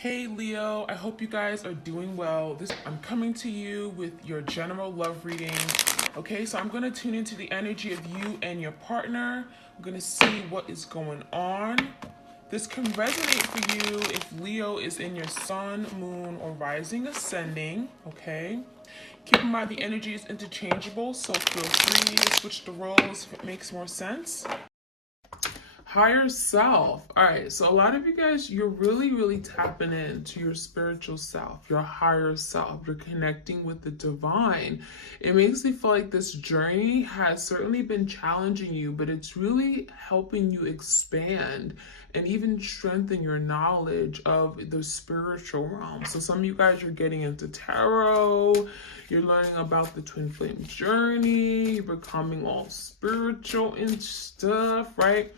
Hey Leo, I hope you guys are doing well. I'm coming to you with your general love reading. Okay, so I'm going to tune into the energy of you and your partner. I'm going to see what is going on. This can resonate for you if Leo is in your sun, moon, or rising ascending. Okay, keep in mind the energy is interchangeable, so feel free to switch the roles if it makes more sense. Higher self. All right. So a lot of you guys, you're really tapping into your spiritual self, your higher self. You're connecting with the divine. It makes me feel like this journey has certainly been challenging you, but it's really helping you expand and even strengthen your knowledge of the spiritual realm. So some of you guys are getting into tarot, you're learning about the twin flame journey, you're becoming all spiritual and stuff, right?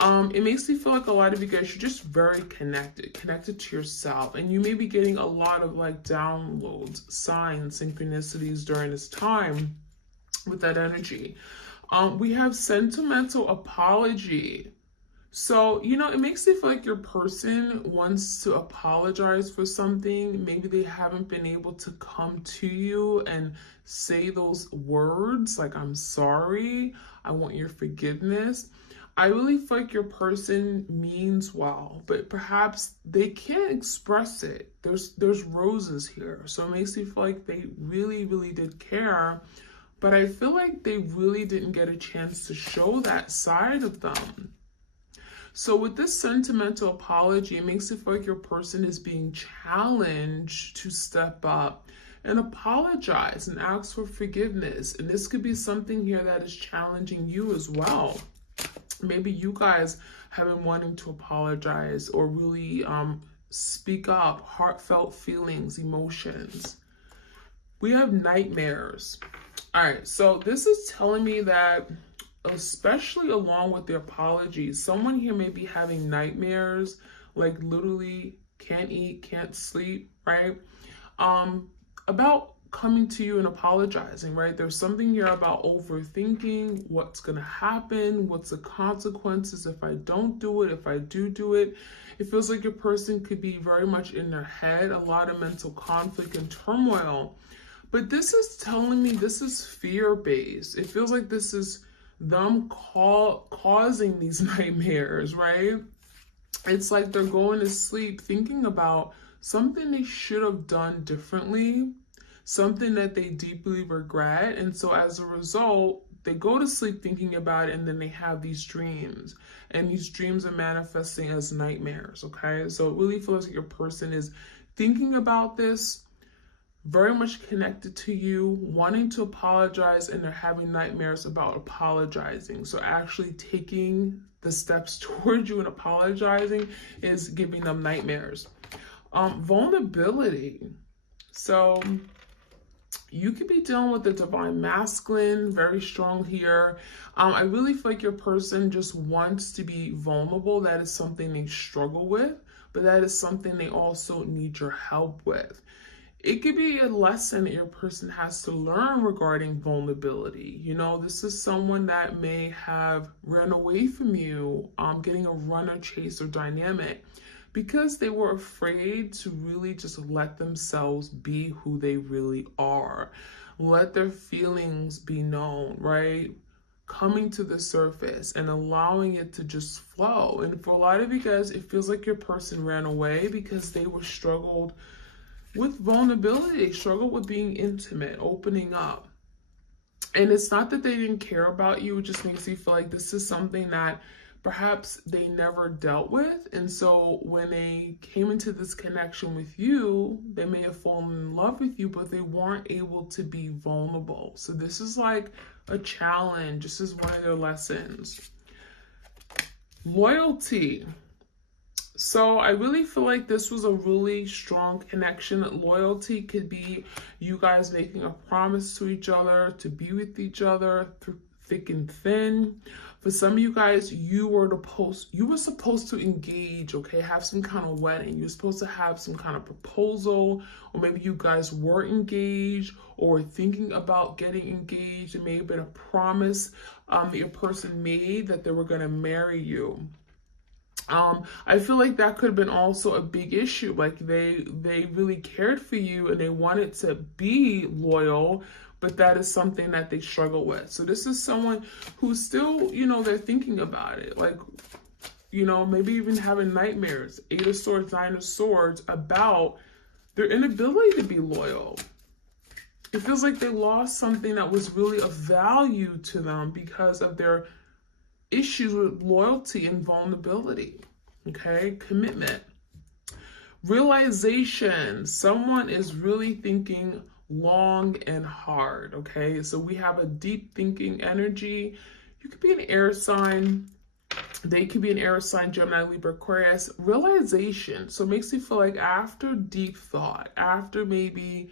It makes me feel like a lot of you guys are just very connected to yourself, and you may be getting a lot of like downloads, signs, synchronicities during this time with that energy. We have sentimental apology. So, it makes me feel like your person wants to apologize for something. Maybe they haven't been able to come to you and say those words like, I'm sorry, I want your forgiveness. I really feel like your person means well, but perhaps they can't express it. There's roses here. So it makes me feel like they really did care, but I feel like they really didn't get a chance to show that side of them. So with this sentimental apology, it makes it feel like your person is being challenged to step up and apologize and ask for forgiveness. And this could be something here that is challenging you as well. Maybe you guys have been wanting to apologize or really speak up, heartfelt feelings, emotions. We have nightmares. All right, so this is telling me that, especially along with the apologies, someone here may be having nightmares, like literally can't eat, can't sleep, right? About coming to you and apologizing, right? There's something here about overthinking what's going to happen, what's the consequences if I don't do it, if I do it. It feels like your person could be very much in their head, a lot of mental conflict and turmoil. But this is telling me this is fear-based. It feels like this is them causing these nightmares, right? It's like they're going to sleep thinking about something they should have done differently, something that they deeply regret. And so as a result, they go to sleep thinking about it, and then they have these dreams. And these dreams are manifesting as nightmares, okay? So it really feels like your person is thinking about this, very much connected to you, wanting to apologize, and they're having nightmares about apologizing. So actually taking the steps towards you and apologizing is giving them nightmares. Vulnerability. So you could be dealing with the divine masculine, very strong here. I really feel like your person just wants to be vulnerable. That is something they struggle with, but that is something they also need your help with. It could be a lesson that your person has to learn regarding vulnerability. This is someone that may have ran away from you, getting a runner chaser dynamic, because they were afraid to really just let themselves be who they really are. Let their feelings be known, right? Coming to the surface and allowing it to just flow. And for a lot of you guys, it feels like your person ran away because they were struggled with vulnerability, struggle with being intimate, opening up. And it's not that they didn't care about you, it just makes me feel like this is something that perhaps they never dealt with. And so when they came into this connection with you, they may have fallen in love with you, but they weren't able to be vulnerable. So this is like a challenge. This is one of their lessons. Loyalty. So I really feel like this was a really strong connection. Loyalty could be you guys making a promise to each other, to be with each other through thick and thin. For some of you guys, you were supposed to engage, okay, have some kind of wedding. You're supposed to have some kind of proposal, or maybe you guys were engaged or thinking about getting engaged. It may have been a promise that your person made that they were going to marry you. I feel like that could have been also a big issue. Like they really cared for you and they wanted to be loyal, but that is something that they struggle with. So this is someone who's still, they're thinking about it. Like, maybe even having nightmares, 8 of Swords, 9 of Swords, about their inability to be loyal. It feels like they lost something that was really of value to them because of their issues with loyalty and vulnerability. Okay, commitment. Realization. Someone is really thinking long and hard. Okay, so we have a deep thinking energy. You could be an air sign. They could be an air sign, Gemini, Libra, Aquarius. Realization. So it makes me feel like after deep thought, after maybe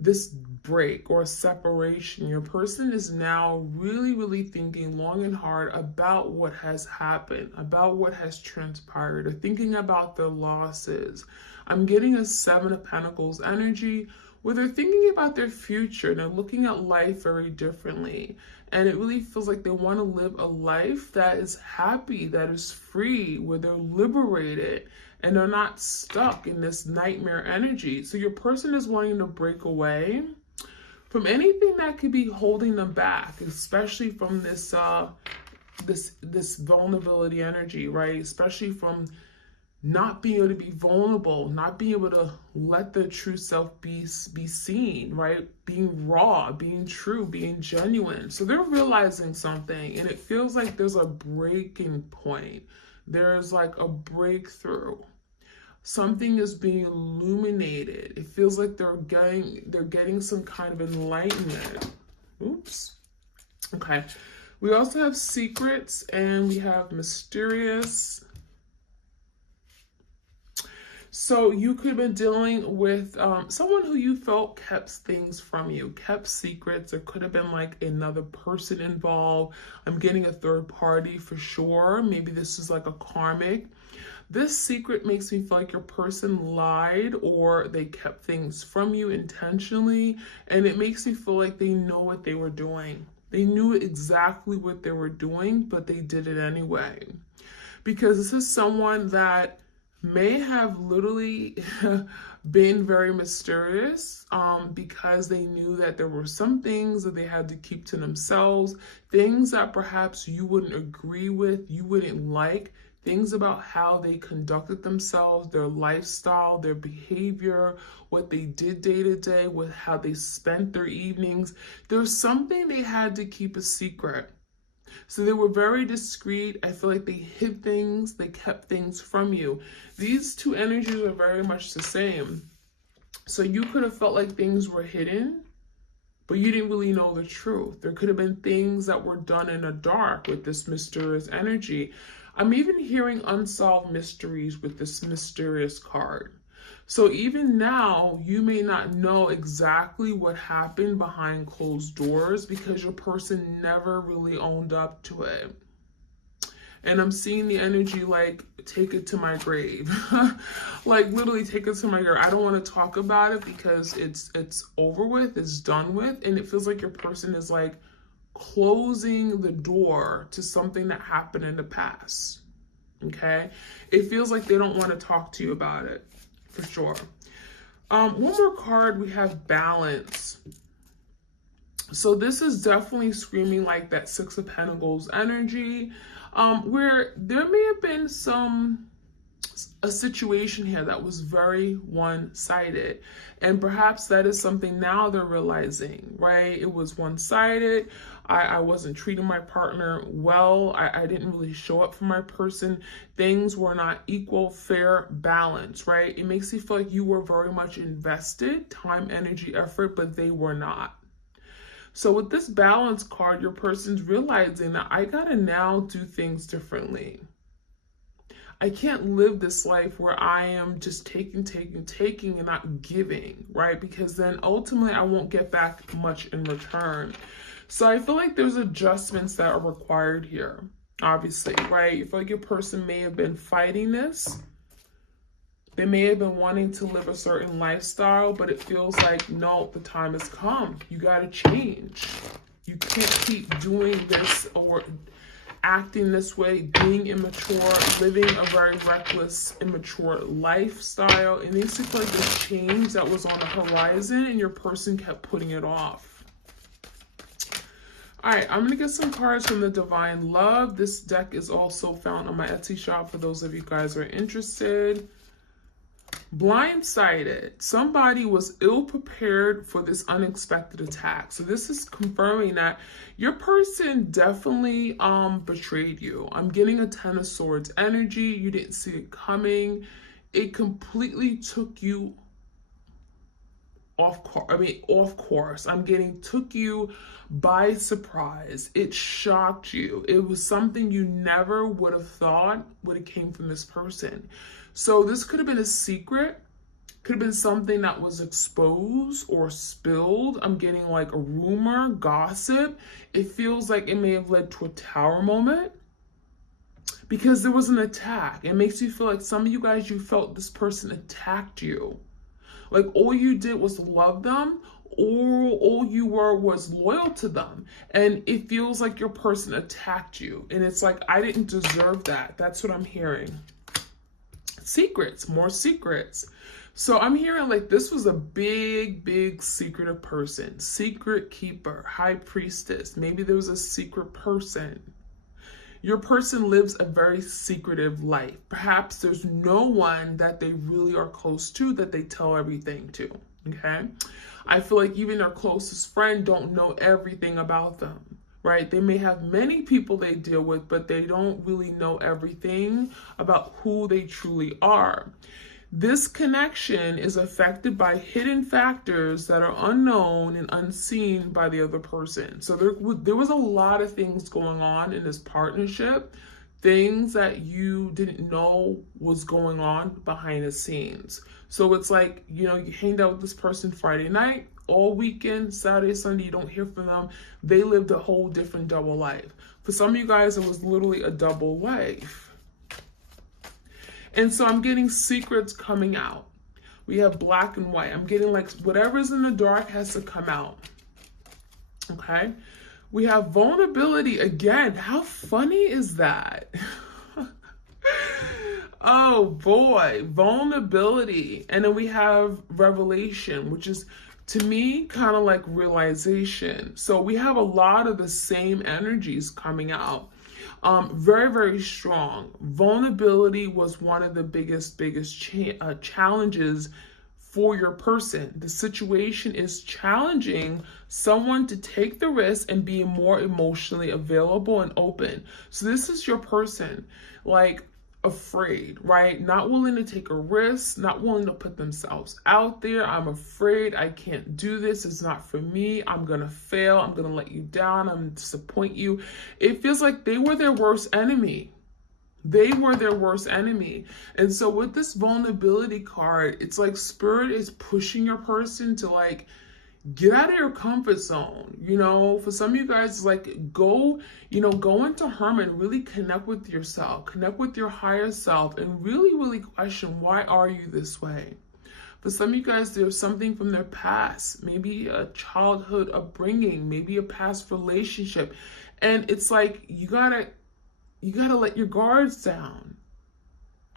this break or separation, your person is now really, really thinking long and hard about what has happened, about what has transpired, or thinking about their losses. I'm getting a 7 of Pentacles energy where they're thinking about their future and they're looking at life very differently. And it really feels like they want to live a life that is happy, that is free, where they're liberated and they're not stuck in this nightmare energy. So your person is wanting to break away from anything that could be holding them back, especially from this this vulnerability energy, right? Especially from not being able to be vulnerable, not being able to let their true self be seen, right? Being raw, being true, being genuine. So they're realizing something, and it feels like there's a breaking point. There's like a breakthrough. Something is being illuminated. It feels like they're getting some kind of enlightenment. Oops. Okay. We also have secrets and we have mysterious. So you could have been dealing with someone who you felt kept things from you, kept secrets. There could have been like another person involved. I'm getting a third party for sure. Maybe this is like a karmic. This secret makes me feel like your person lied or they kept things from you intentionally. And it makes me feel like they know what they were doing. They knew exactly what they were doing, but they did it anyway. Because this is someone that may have literally been very mysterious because they knew that there were some things that they had to keep to themselves, things that perhaps you wouldn't agree with, you wouldn't like, things about how they conducted themselves, their lifestyle, their behavior, what they did day to day, with how they spent their evenings. There's something they had to keep a secret. So they were very discreet. I feel like they hid things, they kept things from you. These two energies are very much the same. So you could have felt like things were hidden, but you didn't really know the truth. There could have been things that were done in the dark with this mysterious energy. I'm even hearing unsolved mysteries with this mysterious card. So even now, you may not know exactly what happened behind closed doors because your person never really owned up to it. And I'm seeing the energy like, take it to my grave. Like literally take it to my grave. I don't want to talk about it because it's over with, it's done with. And it feels like your person is like closing the door to something that happened in the past. Okay? It feels like they don't want to talk to you about it. For sure. One more card, we have balance. So this is definitely screaming like that 6 of Pentacles energy, where there may have been a situation here that was very one-sided, and perhaps that is something now they're realizing, right? It was one-sided. I wasn't treating my partner well. I didn't really show up for my person. Things were not equal, fair, balance, right? It makes you feel like you were very much invested, time, energy, effort, but they were not. So with this balance card, your person's realizing that I gotta now do things differently. I can't live this life where I am just taking and not giving, right? Because then ultimately I won't get back much in return. So I feel like there's adjustments that are required here, obviously, right? You feel like your person may have been fighting this. They may have been wanting to live a certain lifestyle, but it feels like, no, the time has come. You got to change. You can't keep doing this or acting this way, being immature, living a very reckless, immature lifestyle. It makes you feel like this change that was on the horizon and your person kept putting it off. All right, I'm going to get some cards from the Divine Love. This deck is also found on my Etsy shop for those of you guys who are interested. Blindsided. Somebody was ill-prepared for this unexpected attack. So this is confirming that your person definitely betrayed you. I'm getting a Ten of Swords energy. You didn't see it coming. It completely took you off course. I'm getting took you by surprise. It shocked you. It was something you never would have thought would have came from this person. So this could have been a secret, could have been something that was exposed or spilled. I'm getting like a rumor, gossip. It feels like it may have led to a tower moment because there was an attack. It makes you feel like some of you guys, you felt this person attacked you. Like all you did was love them, or all you were was loyal to them. And it feels like your person attacked you. And it's like, I didn't deserve that. That's what I'm hearing. Secrets, more secrets. So I'm hearing like this was a big secretive person. Secret keeper, high priestess. Maybe there was a secret person. Your person lives a very secretive life. Perhaps there's no one that they really are close to that they tell everything to, okay? I feel like even their closest friend don't know everything about them, right? They may have many people they deal with, but they don't really know everything about who they truly are. This connection is affected by hidden factors that are unknown and unseen by the other person. So there was a lot of things going on in this partnership, things that you didn't know was going on behind the scenes. So it's like, you know, you hanged out with this person Friday night, all weekend, Saturday, Sunday, you don't hear from them. They lived a whole different double life. For some of you guys, it was literally a double life. And so I'm getting secrets coming out. We have black and white. I'm getting like whatever's in the dark has to come out. Okay. We have vulnerability again. How funny is that? Oh boy, vulnerability. And then we have revelation, which is to me kind of like realization. So we have a lot of the same energies coming out. Very strong. Vulnerability was one of the biggest challenges for your person. The situation is challenging someone to take the risk and be more emotionally available and open. So this is your person, like afraid, right? Not willing to take a risk, not willing to put themselves out there. I'm afraid, I can't do this. It's not for me. I'm going to fail. I'm going to let you down. I'm going to disappoint you. It feels like they were their worst enemy. They were their worst enemy. And so with this vulnerability card, it's like spirit is pushing your person to like, get out of your comfort zone. You know, for some of you guys, it's like go into hermit, really connect with yourself, connect with your higher self, and really question, why are you this way? For some of you guys, there's something from their past, maybe a childhood upbringing, maybe a past relationship. And it's like, you gotta let your guards down.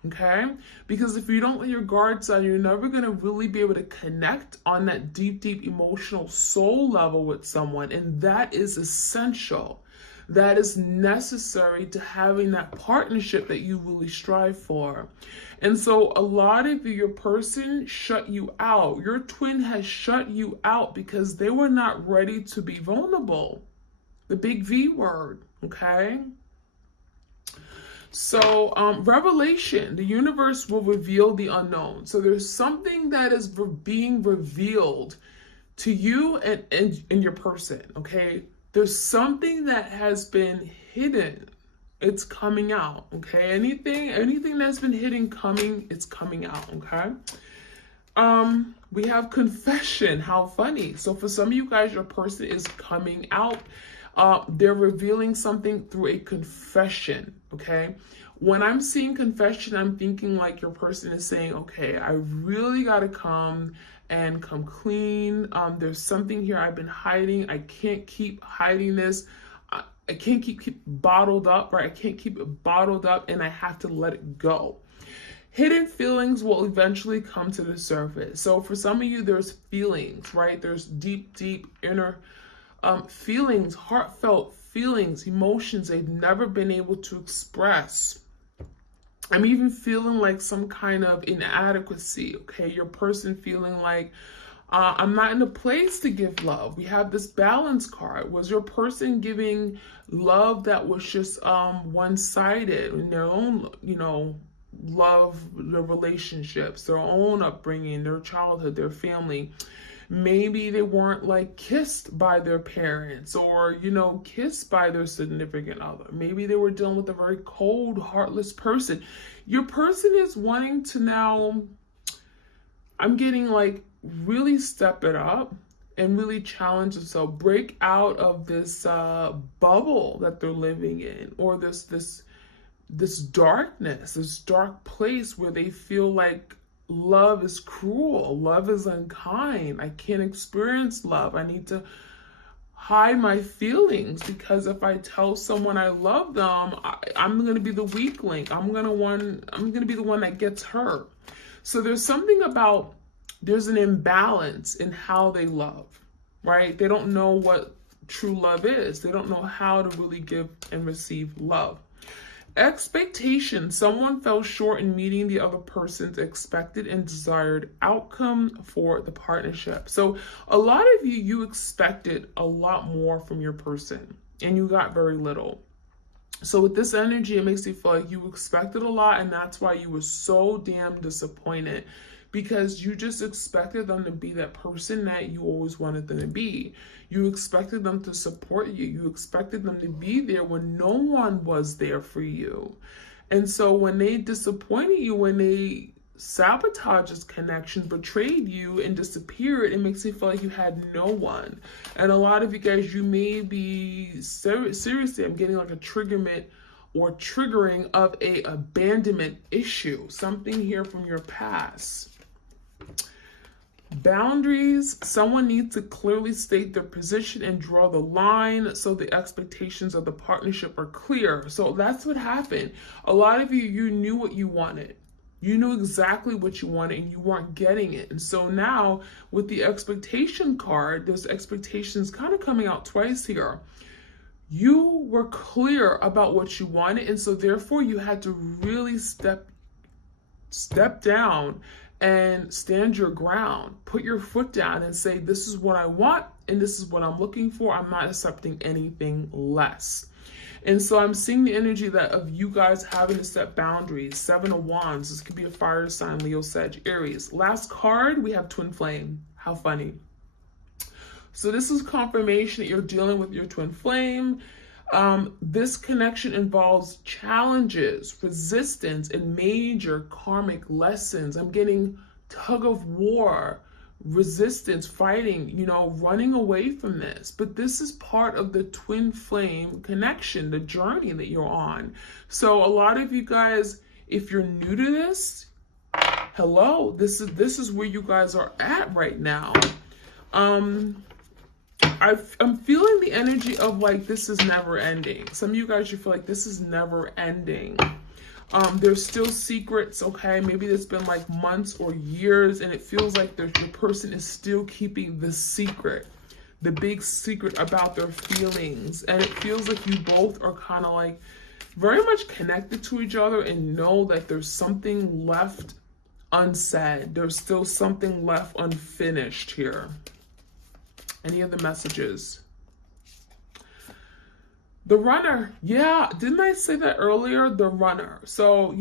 Okay? Because if you don't let your guards down, you're never going to really be able to connect on that deep emotional soul level with someone. And that is essential. That is necessary to having that partnership that you really strive for. And so a lot of your person shut you out. Your twin has shut you out because they were not ready to be vulnerable. The big V word, okay? So revelation, the universe will reveal the unknown. So there's something that is being revealed to you and your person, okay? There's something that has been hidden. It's coming out, okay? Anything that's been hidden it's coming out, okay? We have confession. How funny. So for some of you guys, your person is coming out. They're revealing something through a confession, okay? When I'm seeing confession, I'm thinking like your person is saying, okay, I really got to come clean. There's something here I've been hiding. I can't keep hiding this. I can't keep bottled up, right? I can't keep it bottled up, and I have to let it go. Hidden feelings will eventually come to the surface. So for some of you, there's feelings, right? There's deep, deep inner feelings, heartfelt feelings, emotions they've never been able to express. I'm even feeling like some kind of inadequacy, okay? Your person feeling like, I'm not in a place to give love. We have this balance card. Was your person giving love that was just one-sided in their own, love, their relationships, their own upbringing, their childhood, their family? Maybe they weren't like kissed by their parents or, kissed by their significant other. Maybe they were dealing with a very cold, heartless person. Your person is wanting to now, I'm getting like, really step it up and really challenge themselves, break out of this bubble that they're living in, or this darkness, this dark place where they feel like love is cruel, love is unkind, I can't experience love, I need to hide my feelings, because if I tell someone I love them, I'm going to be the weak link, I'm going to be the one that gets hurt. So there's something about, there's an imbalance in how they love, right? They don't know what true love is. They don't know how to really give and receive love. Expectation. Someone fell short in meeting the other person's expected and desired outcome for the partnership. So a lot of you expected a lot more from your person and you got very little. So with this energy, it makes you feel like you expected a lot, and that's why you were so damn disappointed, because you just expected them to be that person that you always wanted them to be. You expected them to support you. You expected them to be there when no one was there for you. And so when they disappointed you, when they sabotaged this connection, betrayed you, and disappeared, it makes you feel like you had no one. And a lot of you guys, you may be seriously, I'm getting like a triggerment or triggering of a abandonment issue, something here from your past. Boundaries. Someone needs to clearly state their position and draw the line so the expectations of the partnership are clear. So that's what happened. A lot of you knew what you wanted. You knew exactly what you wanted and you weren't getting it. And so now with the expectation card, there's expectations kind of coming out twice here. You were clear about what you wanted, and so therefore you had to really step down and stand your ground. Put your foot down and say, this is what I want and this is what I'm looking for. I'm not accepting anything less. And so I'm seeing the energy that of you guys having to set boundaries. 7 of Wands. This could be a fire sign, Leo, Sag, Aries. Last card, we have Twin Flame. How funny. So this is confirmation that you're dealing with your twin flame. This connection involves challenges, resistance, and major karmic lessons. I'm getting tug of war, resistance, fighting, running away from this. But this is part of the twin flame connection, the journey that you're on. So a lot of you guys, if you're new to this, hello, this is where you guys are at right now. I'm feeling the energy of like, this is never ending. Some of you guys, you feel like this is never ending. There's still secrets, okay? Maybe it's been like months or years and it feels like the person is still keeping the secret, the big secret about their feelings. And it feels like you both are kind of like very much connected to each other and know that there's something left unsaid. There's still something left unfinished here. Any other messages? The runner. Yeah, didn't I say that earlier? The runner. So,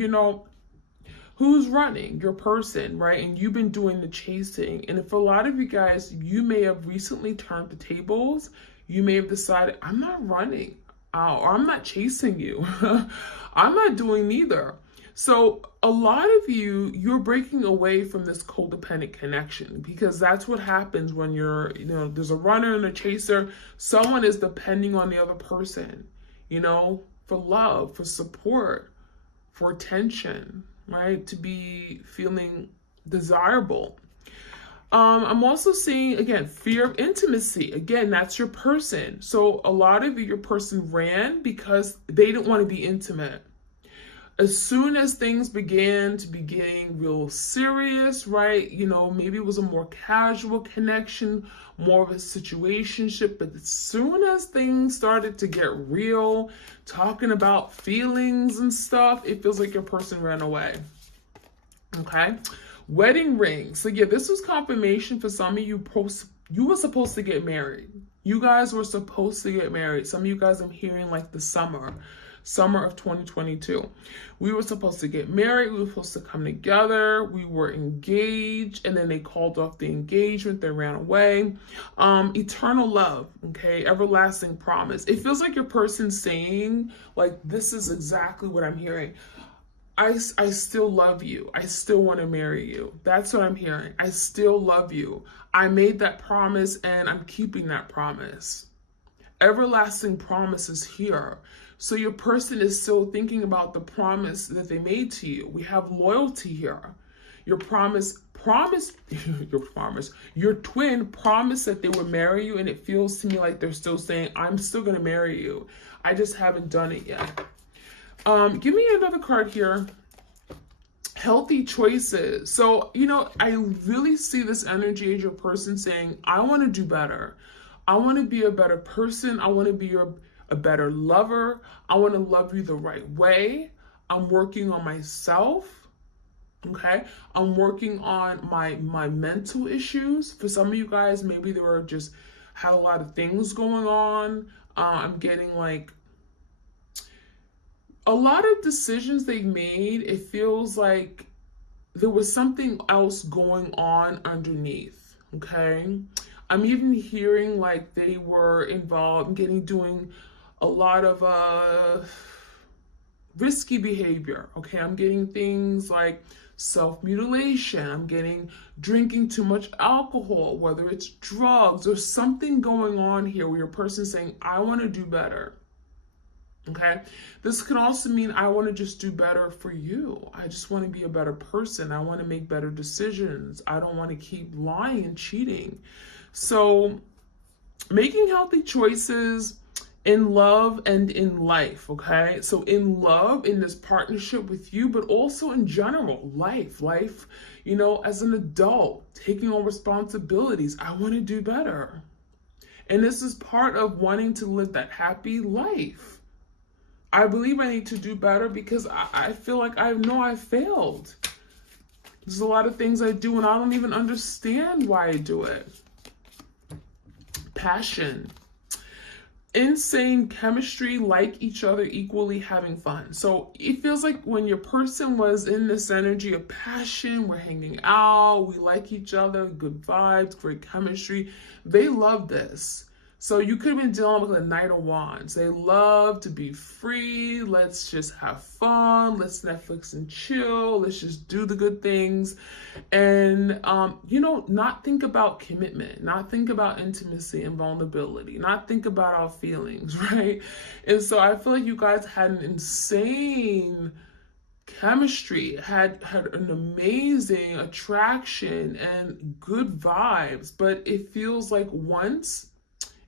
who's running? Your person, right? And you've been doing the chasing. And if a lot of you guys, you may have recently turned the tables. You may have decided, I'm not running. Or I'm not chasing you. I'm not doing neither. So a lot of you're breaking away from this codependent connection, because that's what happens when there's a runner and a chaser. Someone is depending on the other person, for love, for support, for attention, right? To be feeling desirable. I'm also seeing, again, fear of intimacy. Again, that's your person. So a lot of your person ran because they didn't want to be intimate. As soon as things began to be getting real serious, right? You know, maybe it was a more casual connection, more of a situationship, but as soon as things started to get real, talking about feelings and stuff, it feels like your person ran away. Okay? Wedding ring. So yeah, this was confirmation for some of you. You were supposed to get married. You guys were supposed to get married. Some of you guys, I'm hearing like the summer of 2022. We were supposed to get married. We were supposed to come together. We were engaged, and then they called off the engagement. They ran away. Eternal love, okay? Everlasting promise. It feels like your person saying, like, this is exactly what I'm hearing. I still love you. I still want to marry you. That's what I'm hearing. I still love you. I made that promise and I'm keeping that promise. Everlasting promise is here. So your person is still thinking about the promise that they made to you. We have loyalty here. Your your twin promised that they would marry you, and it feels to me like they're still saying, I'm still going to marry you. I just haven't done it yet. Give me another card here. Healthy choices. So, you know, I really see this energy as your person saying, I want to do better. I want to be a better person. I want to be a better lover. I want to love you the right way. I'm working on myself. Okay. I'm working on my mental issues. For some of you guys, maybe there were just had a lot of things going on. I'm getting like a lot of decisions they made. It feels like there was something else going on underneath. Okay. I'm even hearing like they were involved in doing a lot of risky behavior. Okay, I'm getting things like self-mutilation. I'm getting drinking too much alcohol, whether it's drugs. There's something going on here where your person's saying, I want to do better. Okay, this can also mean I want to just do better for you. I just want to be a better person. I want to make better decisions. I don't want to keep lying and cheating. So making healthy choices in love and in life, okay? So in love, in this partnership with you, but also in general, life, you know, as an adult, taking on responsibilities. I want to do better. And this is part of wanting to live that happy life. I believe I need to do better because I feel like I know I failed. There's a lot of things I do and I don't even understand why I do it. Passion. Insane chemistry, like each other, equally having fun. So it feels like when your person was in this energy of passion, we're hanging out, we like each other, good vibes, great chemistry. They love this. So you could have been dealing with a Knight of Wands. They love to be free. Let's just have fun. Let's Netflix and chill. Let's just do the good things. And, you know, not think about commitment, not think about intimacy and vulnerability, not think about our feelings, right? And so I feel like you guys had an insane chemistry, had an amazing attraction and good vibes. But it feels like once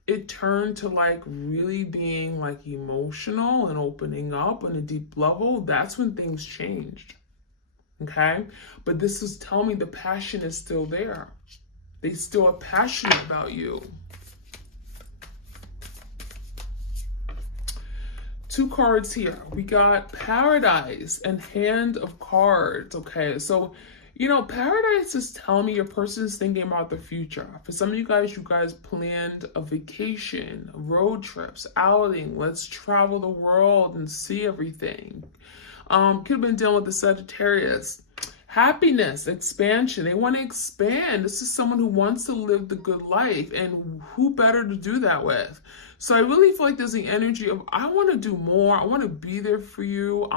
it turned to like really being like emotional and opening up on a deep level, that's when things changed. Okay? But this is telling me the passion is still there. They still are passionate about you. Two cards here. We got Paradise and Hand of Cards. Okay, so you know, Paradise is telling me your person is thinking about the future. For some of you guys planned a vacation, road trips, outing. Let's travel the world and see everything. Could have been dealing with the Sagittarius. Happiness, expansion. They want to expand. This is someone who wants to live the good life, and who better to do that with? So I really feel like there's the energy of, I want to do more. I want to be there for you.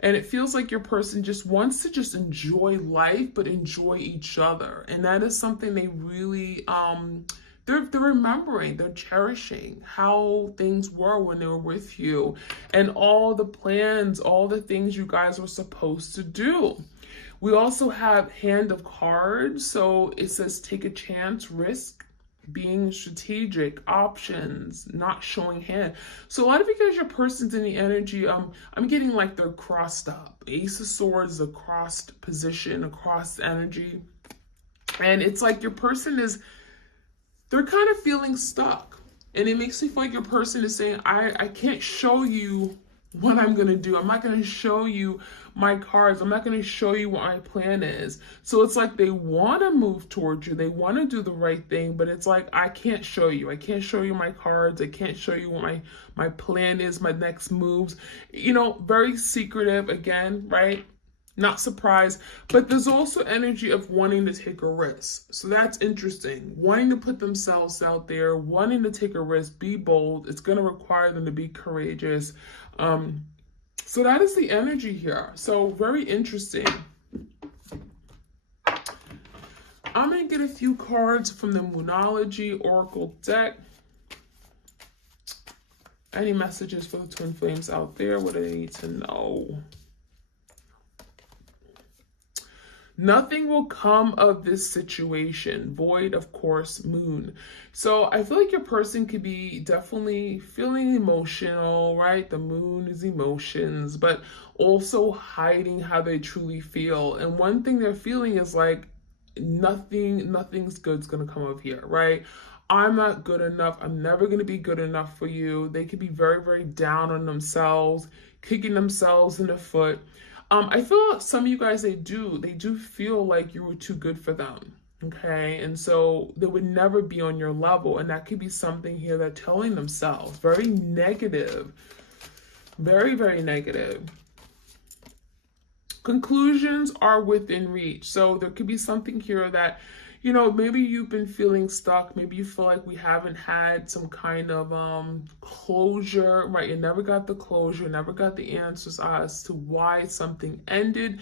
And it feels like your person just wants to just enjoy life, but enjoy each other. And that is something they really, they're remembering, they're cherishing how things were when they were with you and all the plans, all the things you guys were supposed to do. We also have Hand of Cards. So it says take a chance, risk, being strategic, options, not showing hand. So a lot of you guys, your person's in the energy, I'm getting like they're crossed up. Ace of Swords, a crossed position, a crossed energy. And it's like your person is, they're kind of feeling stuck. And it makes me feel like your person is saying, I can't show you what I'm going to do. I'm not going to show you my cards. I'm not going to show you what my plan is. So it's like they want to move towards you. They want to do the right thing, but it's like, I can't show you. I can't show you my cards. I can't show you what my plan is, my next moves. You know, very secretive again, right? Not surprised, but there's also energy of wanting to take a risk. So that's interesting. Wanting to put themselves out there, wanting to take a risk, be bold. It's going to require them to be courageous. So that is the energy here. So very interesting. I'm going to get a few cards from the Moonology Oracle deck. Any messages for the twin flames out there? What do they need to know? Nothing will come of this situation. Void, of course, Moon. So I feel like your person could be definitely feeling emotional, right? The Moon is emotions, but also hiding how they truly feel. And one thing they're feeling is like nothing's good's gonna come of here, right? I'm not good enough. I'm never going to be good enough for you. They could be very, very down on themselves, kicking themselves in the foot. I feel like some of you guys, they do feel like you were too good for them. Okay. And so they would never be on your level. And that could be something here they're telling themselves. Very negative. Very, very negative. Conclusions are within reach. So there could be something here that, you know, maybe you've been feeling stuck. Maybe you feel like we haven't had some kind of closure, right? You never got the closure, never got the answers as to why something ended.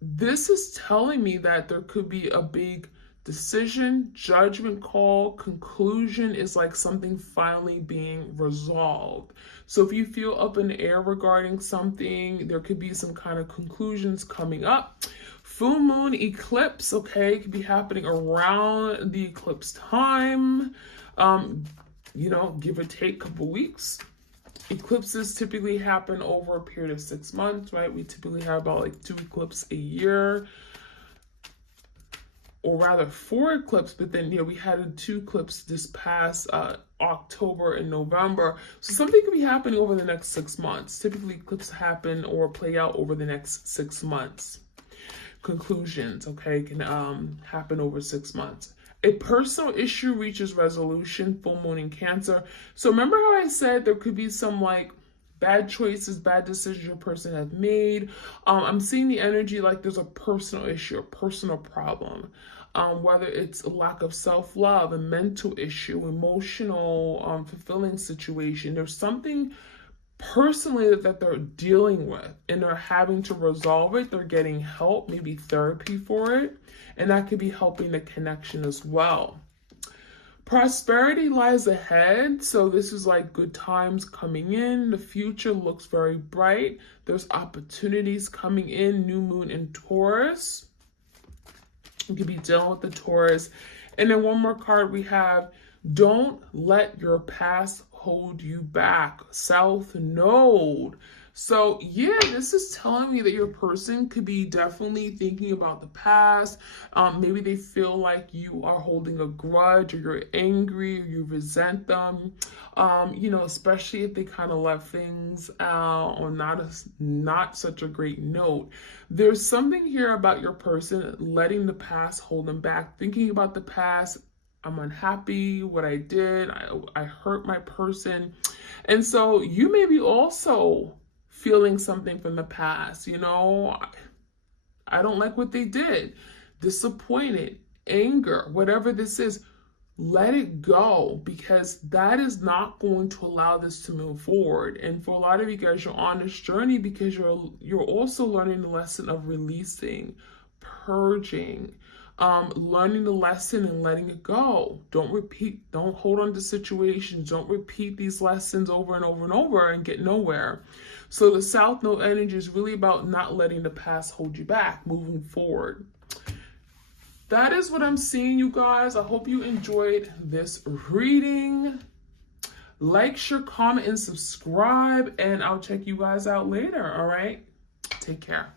This is telling me that there could be a big decision, judgment call, conclusion is like something finally being resolved. So if you feel up in the air regarding something, there could be some kind of conclusions coming up. Full moon eclipse, okay, could be happening around the eclipse time, you know, give or take a couple weeks. Eclipses typically happen over a period of 6 months, right? We typically have about like 2 eclipses a year, or rather 4 eclipses, but then, you know, we had 2 eclipses this past October and November. So something could be happening over the next 6 months. Typically eclipses happen or play out over the next 6 months. Conclusions, okay, can happen over 6 months. A personal issue reaches resolution, full moon in Cancer. So remember how I said there could be some like bad choices, bad decisions your person have made. I'm seeing the energy like there's a personal issue, a personal problem. Whether it's a lack of self-love, a mental issue, emotional, fulfilling situation. There's something personally that they're dealing with and they're having to resolve it. They're getting help, maybe therapy for it, and that could be helping the connection as well. Prosperity lies ahead, so this is like good times coming in. The future looks very bright. There's opportunities coming in. New moon in Taurus. You could be dealing with the Taurus. And then one more card we have, don't let your past hold you back. South Node. So yeah, this is telling me that your person could be definitely thinking about the past. Maybe they feel like you are holding a grudge, or you're angry, or you resent them. You know, especially if they kind of left things on not such a great note. There's something here about your person letting the past hold them back, thinking about the past. I'm unhappy what I did. I hurt my person. And so you may be also feeling something from the past. You know, I don't like what they did. Disappointed, anger, whatever this is, let it go, because that is not going to allow this to move forward. And for a lot of you guys, you're on this journey because you're also learning the lesson of releasing, purging, learning the lesson and letting it go. Don't repeat, don't hold on to situations. Don't repeat these lessons over and over and over and get nowhere. So the South Node energy is really about not letting the past hold you back, moving forward. That is what I'm seeing, you guys. I hope you enjoyed this reading. Like, share, comment, and subscribe, and I'll check you guys out later, all right? Take care.